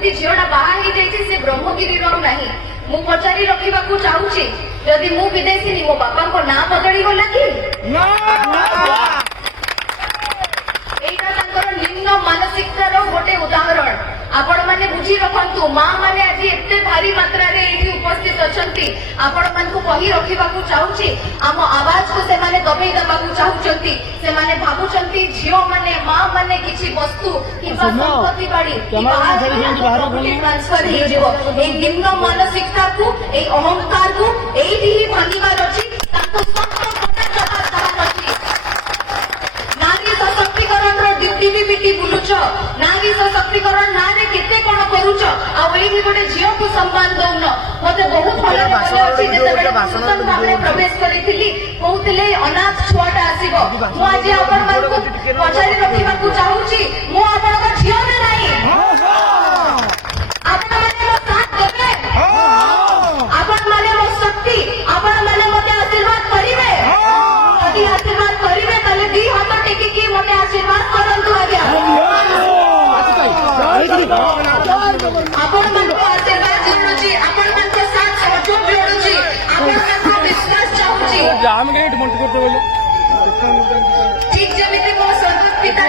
कहते झीटा बाहा से ब्रह्मगिरी नहीं मु पचारि रखा चाहूँगी जदि मु विदेशी मो बापा को ना बदली गला कि निम्न मानसिकतार गोटे उदाहरण आपण मैंने बुझी रखु माँ मैंने आज एत भारी मात्रा उपस्थित अच्छा आपण मान कही रखा चाहूँगी आम आवाज को से दबे देवा चाहते से भावुंट झील मैंने माँ मैंने किसी वस्तु कि संपत्ति बाड़ी ट्रांसफर हो निम्न मानसिकता को अहंकार को यही भांगार अच्छी नारी सशक्तिकरण ड्यूटी भी बिटी बुलुच नारी सशक्तिकरण ना केते कौन करुच आई गोटे झील को सम्मान दौन मत बहुत भल प्रवेश करी कहते अनाथ छुआटा आसो मुझे पचारि रखा चाहूँगी मु आपण झील ना आपण मैंने मो साथ देवे आपण मैंने मो शक्ति आपण मैंने मत आशीर्वाद करेंगे यदि आशीर्वाद करेंगे ताले दी हाथ टेकिकी मत आशीर्वाद करंतु आज्ञा आपण मन को आशीर्वाद जोड़ुची आपण मन को साथ सहयोग जोड़ुची आपण मन को विश्वास चाहूँगी ठीक जमिति मो संस्कृत पिता